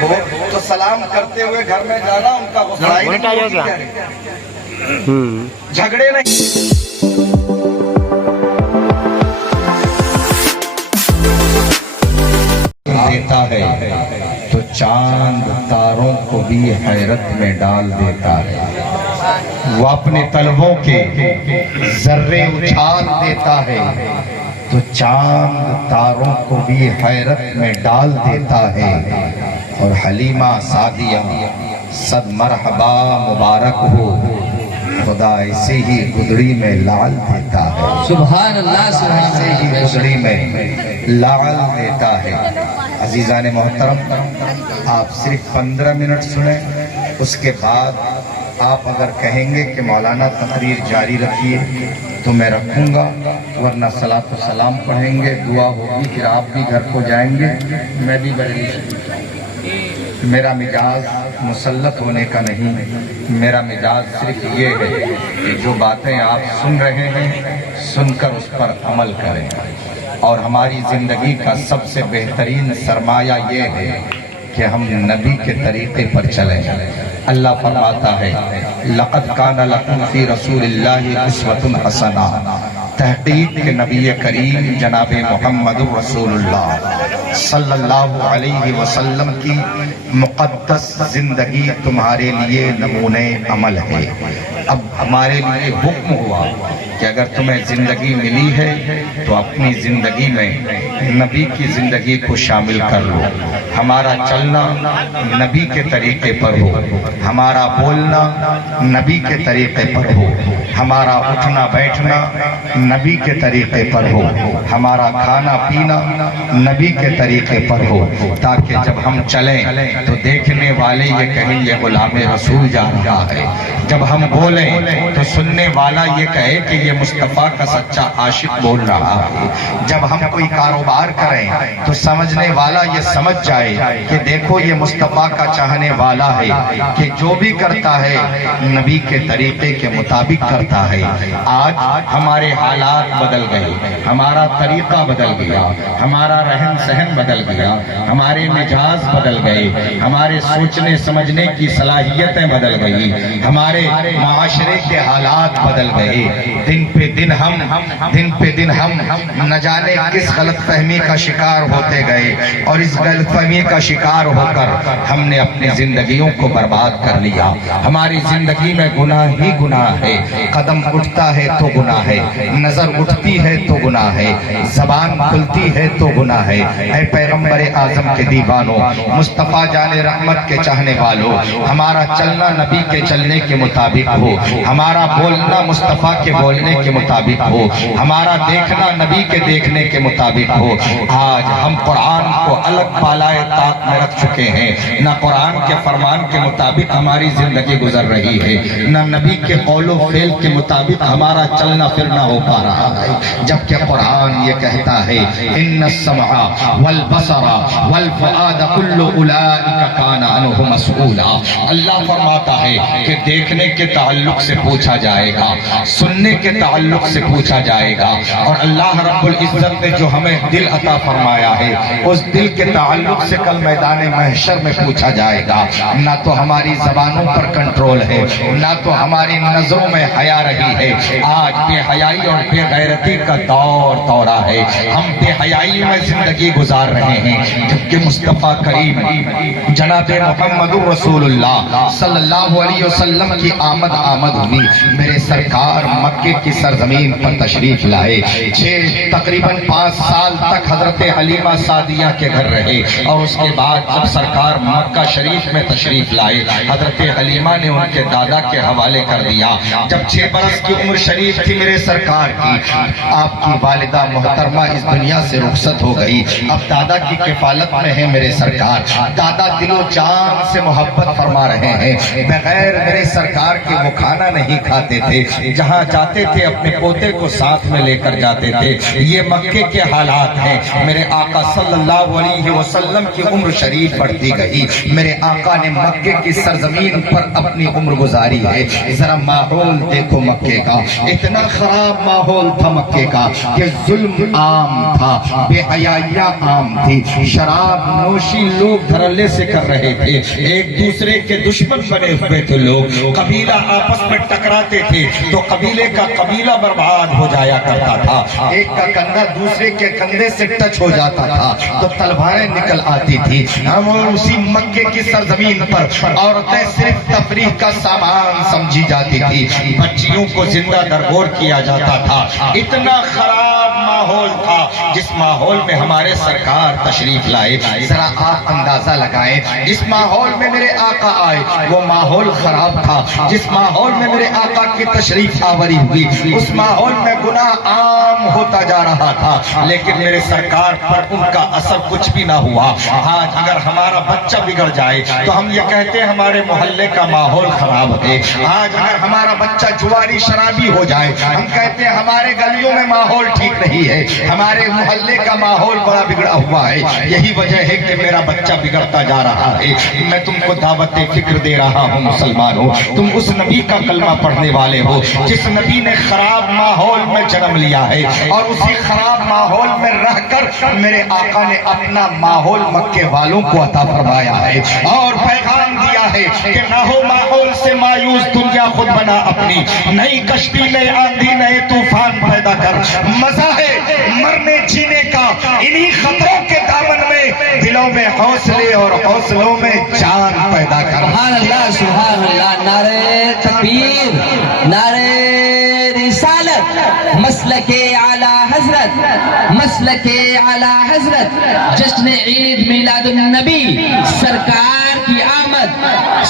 ہو تو سلام کرتے ہوئے گھر میں جانا ان کا غصہ جھگڑے نہیں دیتا ہے تو چاند تاروں کو بھی حیرت میں ڈال دیتا ہے، وہ اپنے طلبوں کے ذرے اچھال دیتا ہے تو چاند تاروں کو بھی حیرت میں ڈال دیتا ہے۔ اور حلیمہ سعدیہ صد مرحبا مبارک ہو، خدا ایسے ہی گدڑی میں لعل دیتا ہے، سبحان اللہ سبحان ایسے ہی گدڑی میں لعل دیتا ہے۔ عزیزان محترم، آپ صرف 15 منٹ سنیں، اس کے بعد آپ اگر کہیں گے کہ مولانا تقریر جاری رکھیے تو میں رکھوں گا، ورنہ صلاۃ و سلام پڑھیں گے، دعا ہوگی، پھر آپ بھی گھر کو جائیں گے، میں بھی بریلی شریف جاؤں گا۔ میرا مزاج مسلط ہونے کا نہیں، میرا مزاج صرف یہ ہے کہ جو باتیں آپ سن رہے ہیں سن کر اس پر عمل کریں، اور ہماری زندگی کا سب سے بہترین سرمایہ یہ ہے کہ ہم نبی کے طریقے پر چلیں۔ اللہ فرماتا ہے لَقَدْ كَانَ لَكُمْ فِي رَسُولِ اللَّهِ أُسْوَةٌ حَسَنَةٌ، تحقیق کہ نبی کریم جناب محمد رسول اللہ صلی اللہ علیہ وسلم کی مقدس زندگی تمہارے لیے نمونۂ عمل ہے۔ اب ہمارے لیے حکم ہوا کہ اگر تمہیں زندگی ملی ہے تو اپنی زندگی میں نبی کی زندگی کو شامل کر لو۔ ہمارا چلنا نبی کے طریقے پر ہو، ہمارا بولنا نبی کے طریقے پر ہو، ہمارا اٹھنا بیٹھنا نبی کے طریقے پر ہو، ہمارا کھانا پینا نبی کے طریقے پر ہو، تاکہ جب ہم چلیں تو دیکھنے والے یہ کہیں یہ غلام رسول جا رہا ہے، جب ہم بولیں تو سننے والا یہ کہے کہ یہ مصطفیٰ کا سچا عاشق بول رہا ہے، جب ہم کوئی کاروبار کریں تو سمجھنے والا یہ سمجھ جائے کہ دیکھو یہ مصطفیٰ کا چاہنے والا ہے، کہ جو بھی کرتا ہے نبی کے طریقے کے مطابق کرتا ہے۔ آج ہمارے حالات بدل گئے، ہمارا طریقہ بدل گیا، ہمارا رہن سہن بدل گیا، ہمارے مزاج بدل گئے، ہمارے سوچنے سمجھنے کی صلاحیتیں بدل گئی، ہمارے معاشرے کے حالات بدل گئے۔ دن پہ دن ہم نہ جانے کس غلط فہمی کا شکار ہوتے گئے، اور اس غلط فہمی کا شکار ہو کر ہم نے اپنی زندگیوں کو برباد کر لیا۔ ہماری زندگی میں گناہ ہی گناہ ہے، قدم اٹھتا ہے تو گناہ ہے، نظر اٹھتی ہے تو گناہ ہے، زبان کھلتی ہے تو گناہ ہے۔ اے پیغمبر اعظم کے دیوانوں، مصطفیٰ جان رحمت کے چاہنے والوں، ہمارا چلنا نبی کے چلنے کے مطابق ہو، ہمارا بولنا مصطفیٰ کے بولنے کے مطابق ہو، ہمارا دیکھنا نبی کے دیکھنے کے مطابق ہو۔ آج ہم قرآن کو الگ بالائے طاق میں رکھ چکے ہیں، نہ قرآن کے فرمان کے مطابق ہماری زندگی گزر رہی ہے، نہ نبی کے قول و فعل کے مطابق ہمارا چلنا پھرنا ہو پا رہا ہے، جبکہ قرآن یہ کہتا ہے ان السمع والبصر والفؤاد كل اولئک کان عنہ مسئولا۔ اللہ فرماتا ہے کہ دیکھنے کے تعلق سے پوچھا جائے گا، سننے کے تعلق سے پوچھا جائے گا، اور اللہ رب العزت نے جو ہمیں دل عطا فرمایا ہے اس دل کے تعلق سے کل میدان محشر میں پوچھا جائے گا۔ نہ تو ہماری زبانوں پر کنٹرول ہے، نہ تو ہماری نظروں میں حیا رہی ہے۔ آج بے حیائی اور بے غیرتی کا دورہ ہے، ہم بے حیائی میں زندگی گزار رہے ہیں، جبکہ مصطفیٰ کریم جناب محمد رسول اللہ صلی اللہ علیہ وسلم کی آمد ہوئی۔ میرے سرکار مکے کی سرزمین پر تشریف لائے، تقریباً 5 سال تک حضرت حلیمہ سعدیہ کے گھر رہے، اور اس کے بعد جب سرکار مکہ شریف میں تشریف لائے، حضرت حلیمہ نے ان کے دادا کے حوالے کر دیا۔ جب 6 برس کی عمر شریف تھی میرے سرکار کی، آپ کی والدہ محترمہ اس دنیا سے رخصت ہو گئی، اب دادا کی کفالت میں ہے میرے سرکار۔ دادا دل و جان سے محبت فرما رہے ہیں، بغیر میرے سرکار کے وہ کھانا نہیں کھاتے تھے، جہاں جاتے تھے اپنے پوتے کو ساتھ میں لے کر جاتے تھے۔ یہ مکے کے حالات ہیں۔ میرے آقا صلی اللہ علیہ وسلم کی عمر شریف بڑھتی گئی. میرے آقا نے مکے کی سرزمین پر اپنی عمر گزاری ہے. ذرا ماحول دیکھو مکے کا, اتنا خراب ماحول تھا مکے کا کہ ظلم عام تھا, بے حیائیاں عام تھی, شراب نوشی لوگ دھڑلے سے کر رہے تھے, ایک دوسرے کے دشمن بنے ہوئے تھے لوگ, قبیلہ آپس میں ٹکراتے تھے تو قبیلے کا قبیلہ برباد ہو جایا کرتا تھا, ایک کا کندھا دوسرے کے کندھے سے ٹچ ہو جاتا تھا تو تلواریں نکل آتی تھی. ہم اسی مکے کی سرزمین پر عورتیں صرف تفریح کا سامان سمجھی جاتی تھی, بچیوں کو زندہ درگور کیا جاتا تھا. اتنا خراب ماحول تھا جس ماحول میں ہمارے سرکار تشریف لائے. ذرا آپ اندازہ لگائیں, اس ماحول میں میرے آقا آئے, وہ ماحول خراب تھا. جس ماحول میں میرے آقا کی تشریف آوری ہوئی اس ماحول میں گناہ عام ہوتا جا رہا تھا, لیکن میرے سرکار پر ان کا اثر کچھ بھی نہ ہوا. آج اگر ہمارا بچہ بگڑ جائے تو ہم یہ کہتے ہیں ہمارے محلے کا ماحول خراب ہے. آج اگر ہمارا بچہ جواری شرابی ہو جائے ہم کہتے ہیں ہمارے گلیوں میں ماحول ٹھیک نہیں ہے, ہمارے محلے کا ماحول بڑا بگڑا ہوا ہے. یہی وجہ ہے کہ میرا بچہ بگڑتا جا رہا ہے. میں تم کو دعوت فکر دے رہا ہوں مسلمانوں, تم اس نبی کا کلمہ پڑھنے والے ہو جس نبی نے خراب ماحول میں جنم لیا ہے, اور اسی خراب ماحول میں رہ کر میرے آقا نے اپنا ماحول مکے والوں کو عطا فرمایا ہے اور پیغام دیا ہے کہ نہ ہو ماحول سے مایوس, دنیا خود بنا اپنی, نئی کشتی نئے آندھی نئے طوفان پیدا کر. مزہ ہے مرنے جینے کا انہی خطروں کے دامن میں, دلوں میں حوصلے اور حوصلوں میں جان پیدا کر. سبحان اللہ سبحان اللہ. نعرہ تکبیر, نعرہ رسالت, مسلک اعلی حضرت, مسلک اعلی حضرت, جشن عید میلاد النبی, سرکار کی آمد,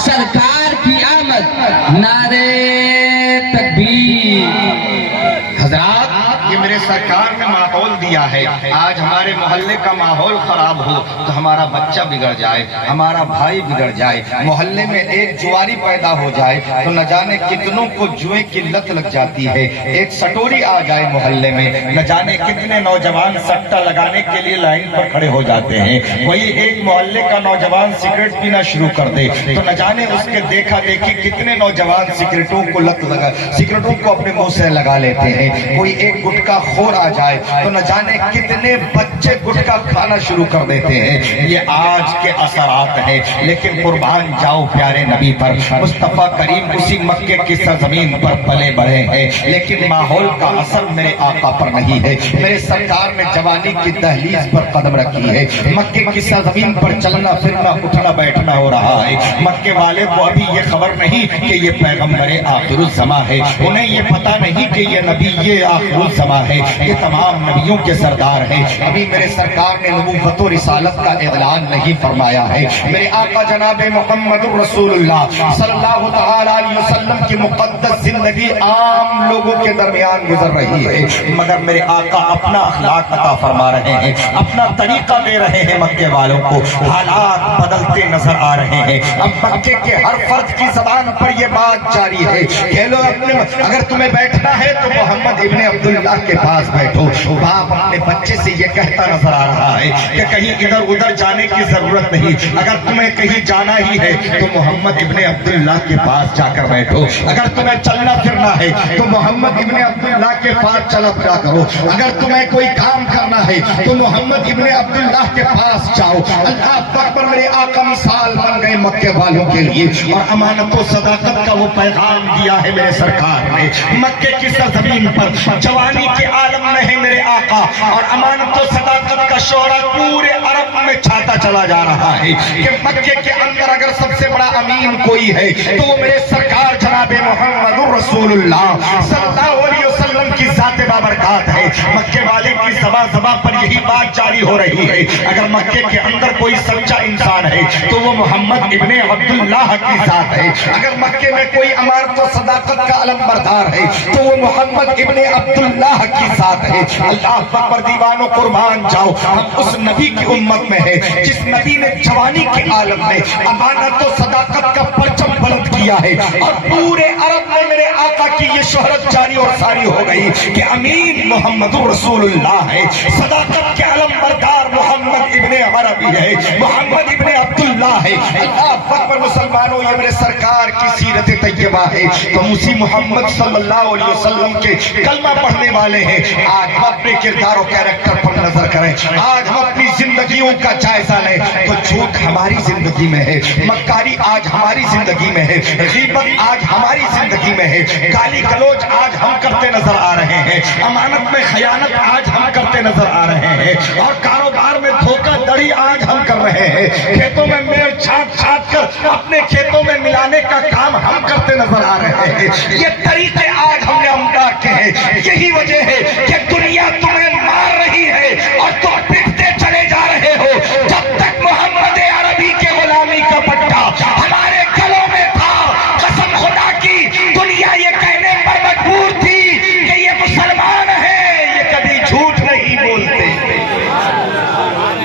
سرکار کی آمد. نعرہ تکبیر. حضرات یہ میرے سرکار نے ماحول دیا ہے. آج ہمارے محلے کا ماحول خراب ہو تو ہمارا بچہ بگڑ جائے, ہمارا بھائی بگڑ جائے, محلے میں ایک جواری پیدا ہو جائے تو نہ جانے کتنوں کو جوئے کی لت لگ جاتی ہے. ایک سٹوری آ جائے محلے میں, نہ جانے کتنے نوجوان سٹا لگانے کے لیے لائن پر کھڑے ہو جاتے ہیں. وہی ایک محلے کا نوجوان سگریٹ پینا شروع کر دے تو نہ جانے اس کے دیکھا دیکھی کتنے نوجوان سگریٹوں کو لت لگا, سگریٹوں کو اپنے منہ سے لگا لیتے ہیں. کوئی ایک گٹکا خور آ جائے تو نہ جانے کتنے بچے گٹکا کھانا شروع کر دیتے ہیں. یہ آج کے اثرات ہیں, لیکن قربان جاؤ پیارے نبی پر. مصطفیٰ کریم اسی مکے کی سرزمین پر پلے بڑھے ہیں, لیکن ماحول کا اثر میرے آقا پر نہیں ہے. میرے سرکار نے جوانی کی دہلیز پر قدم رکھی ہے, مکے کی سرزمین پر چلنا پھرنا اٹھنا بیٹھنا ہو رہا ہے. مکے والے کو ابھی یہ خبر نہیں کہ یہ پیغمبر آخر الزماں ہے, انہیں یہ پتا نہیں کہ یہ نبی یہ آخر الزماں ہے, یہ تمام نبیوں کے سردار ہیں. ابھی میرے سرکار نے نبوت و رسالت کا اعلان نہیں فرمایا ہے. میرے آقا جناب محمد رسول اللہ صلی اللہ تعالی علیہ وسلم کی مقدس زندگی عام لوگوں کے درمیان گزر رہی ہے, مگر میرے آقا اپنا اخلاق عطا فرما رہے ہیں, اپنا طریقہ دے رہے ہیں مکے والوں کو. حالات بدلتے نظر آ رہے ہیں. اب مکے کے ہر فرد کی زبان پر یہ بات جاری ہے کہ لو اپنے, اگر تمہیں بیٹھنا ہے تو محمد ابن عبداللہ کے پاس بیٹھو. باپ اپنے بچے سے یہ کہتا نظر آ رہا ہے کہ کہیں ادھر ادھر جانے کی ضرورت نہیں, اگر تمہیں کہیں جانا ہی ہے تو محمد ابن عبداللہ کے پاس جا کر بیٹھو. اگر تمہیں چلنا پھرنا ہے تو محمد ابن عبداللہ کے پاس چلا پھرا کرو. اگر تمہیں کوئی کام کرنا ہے تو محمد ابن عبداللہ کے پاس جاؤ. اللہ اکبر. میرے آقا مثال بن گئے مکے والوں کے لیے, اور امانت و صداقت کا وہ پیغام دیا ہے میرے سرکار نے. مکے کی سرزمین پر جوانی کے عالم میں ہے میرے آقا, اور امانت و صداقت کا شعرہ پورے عرب میں چھاتا چلا جا رہا ہے کہ مکے کے اندر اگر سب سے بڑا امین کوئی ہے تو وہ میرے سرکار جناب محمد رسول اللہ صلی اللہ علیہ وسلم کی ذات بابرکات ہے. مکے والے کی زبان پر یہی بات جاری ہو رہی ہے, اگر مکے کے اندر کوئی سچا انسان ہے تو وہ محمد محمد ابن عبداللہ کی ذات ہے. اگر مکے میں کوئی امانت و صداقت کا علم بردار ہے تو وہ محمد ابن عبداللہ کی ذات ہے. اللہ اکبر. دیوانوں قربان جاؤ, ہم اس نبی کی امت میں ہے جس نبی نے جوانی کے عالم میں امانت و صداقت کا پرچم بلند کیا ہے, اور پورے عرب میں میرے آقا کی یہ شہرت جاری اور ساری ہو گئی کہ امین محمد رسول اللہ ہے. صداقت کے علم بردار محمد ابن عربی ہے, محمد ابن عبداللہ ہے. اللہ اکبر. مسلمانوں, یہ میرے سرکار کی سیرت طیبہ ہے. تو اسی محمد صلی اللہ علیہ وسلم کے کلمہ پڑھنے والے ہیں. آج ہم اپنے کردار و کیریکٹر پر نظر کریں, آج ہم اپنی زندگیوں کا جائزہ لیں تو جھوٹ ہماری زندگی میں ہے, مکاری آج ہماری زندگی میں ہے, غیبت آج ہماری زندگی میں ہے, گالی گلوچ آج ہم کرتے نظر آ رہے ہیں, امانت میں خیانت آج ہم کرتے نظر آ رہے ہیں, اور کاروبار میں دھوکہ دڑی آج ہم کر رہے ہیں. کھیتوں میں میل چھانٹ چھانٹ کر اپنے کھیتوں میں ملانے کا کام ہم کرتے نظر آ رہے ہیں. یہ طریقے آج ہم نے امدا کے ہیں. یہی وجہ ہے کہ دنیا تمہیں مار رہی ہے اور تم پٹتے چلے جا رہے ہو. جب تک محمد عربی کے غلامی کا پٹا ہمارے گلوں میں تھا, قسم خدا کی دنیا یہ کہنے پر مجبور تھی کہ یہ مسلمان ہے, یہ کبھی جھوٹ نہیں بولتے.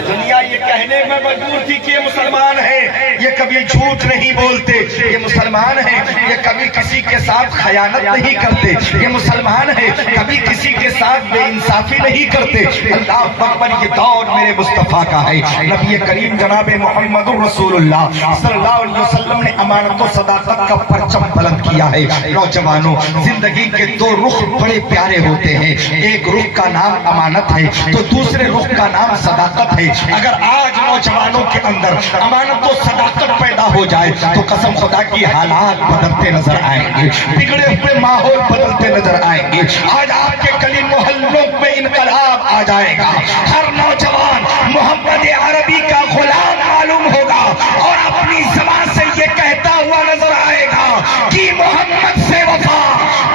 دنیا یہ کہنے میں مجبور تھی کہ یہ مسلمان ہے, یہ کبھی جھوٹ نہیں بولتے. یہ مسلمان ہے, یہ کبھی کسی کے ساتھ خیانت نہیں کرتے. یہ مسلمان ہے, کبھی کسی کے ساتھ بے انصافی نہیں کرتے. اللہ اکبر. یہ دور میرے مصطفیٰ کا ہے. نبی کریم جناب محمد رسول اللہ صلی اللہ علیہ وسلم نے امانت و صداقت کا پرچم بلند کیا ہے. نوجوانوں, زندگی کے دو رخ بڑے پیارے ہوتے ہیں. ایک رخ کا نام امانت ہے تو دوسرے رخ کا نام صداقت ہے. اگر آج نوجوانوں کے اندر امانت و صداقت پیدا ہو جائے تو قسم خدا کی حالات بدلتے نظر آئیں گے, بگڑے ہوئے ماحول بدلتے نظر آئیں گے. آج آپ کے گلی محلوں میں انقلاب آ جائے گا. ہر نوجوان محمد عربی کا غلام معلوم ہوگا اور اپنی زبان سے یہ کہتا ہوا نظر آئے گا کہ محمد سے وفا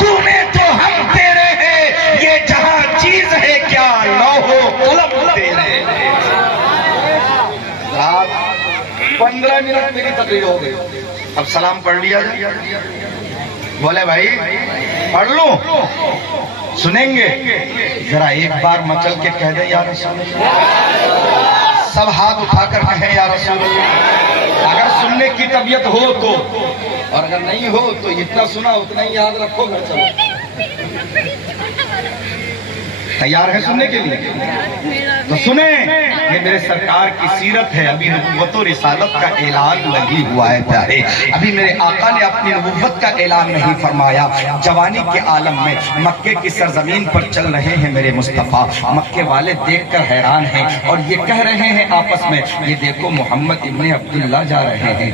تو نے تو ہم تیرے ہیں, یہ جہاں چیز ہے کیا لوح و قلم تیرے. 15 منٹ میری تقریر ہو گئی, اب سلام پڑھ لیا جائے. بولے بھائی پڑھ لوں, سنیں گے؟ ذرا ایک بار مچل کے کہہ دیں یا رسول اللہ. سب ہاتھ اٹھا کر کہیں یا رسول اللہ. اگر سننے کی طبیعت ہو تو, اور اگر نہیں ہو تو اتنا سنا اتنا ہی یاد رکھو, گھر چلو. تیار ہے سننے کے لیے؟ تو سنیں, یہ میرے سرکار کی سیرت ہے. ابھی نبوت و رسالت کا اعلان نہیں ہوا ہے پیارے. ابھی میرے آقا نے اپنی نبوت کا اعلان نہیں فرمایا. جوانی کے عالم میں مکے کی سرزمین پر چل رہے ہیں میرے مصطفیٰ. مکے والے دیکھ کر حیران ہیں اور یہ کہہ رہے ہیں آپس میں, یہ دیکھو محمد ابن عبداللہ جا رہے ہیں.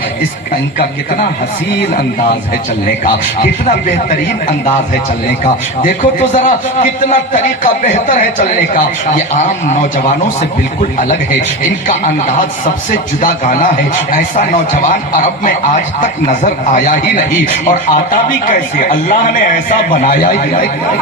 ان کا کتنا حسین انداز ہے چلنے کا, کتنا بہترین انداز ہے چلنے کا. دیکھو تو ذرا کتنا طریقہ بہتر ہے چلنے کا. یہ عام نوجوانوں سے بالکل الگ ہے. ان کا انداز سب سے جدا گانا ہے. ایسا نوجوان عرب میں آج تک نظر آیا ہی نہیں, اور آتا بھی کیسے, اللہ نے ایسا بنایا ہی نہیں.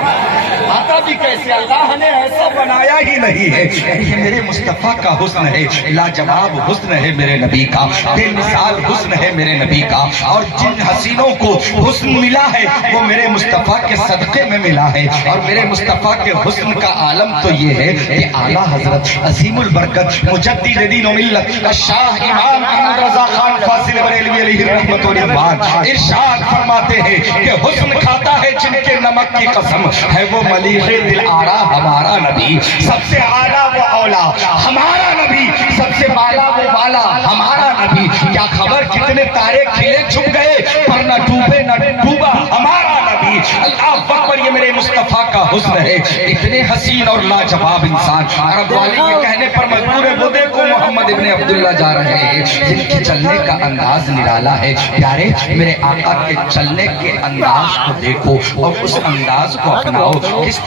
آتا بھی کیسے, اللہ نے ایسا بنایا ہی نہیں ہے. یہ میرے مصطفیٰ کا حسن ہے, لاجواب حسن ہے میرے نبی کا, بے مثال حسن ہے میرے نبی کا. اور جن حسینوں کو حسن ملا ہے وہ میرے مصطفیٰ کے صدقے میں ملا ہے. اور میرے مصطفیٰ کے حسن کا عالم تو یہ ہے کہ اعلیٰ حضرت عظیم البرکت مجدد دین و ملت شاہ امام احمد رضا خان فاضل بریلوی علیہ رحمت و رضوان ارشاد فرماتے ہیں کہ حسن کھاتا ہے جن کے نمک کی قسم, ہے وہ ملیح دل آرا ہمارا نبی. سب سے اعلیٰ وہ اولا ہمارا نبی, سب سے بالا وہ بالا ہمارا نبی. کیا خبر کتنے تارے کھلے چھپ گئے پر نہ ڈوبے نہ ڈوبا ہمارا نبی. اللہ اکبر. یہ میرے مصطفیٰ کا حسن ہے. اتنے حسین اور لاجواب انسان عرب والے یہ کہنے پر مجبور ہے, وہ دیکھو محمد ابن عبداللہ جا رہے ہیں, جن کے چلنے کا انداز نرالا ہے. پیارے میرے آقا کے چلنے کے انداز کو دیکھو اور اس انداز کو اپناؤ. کس طرح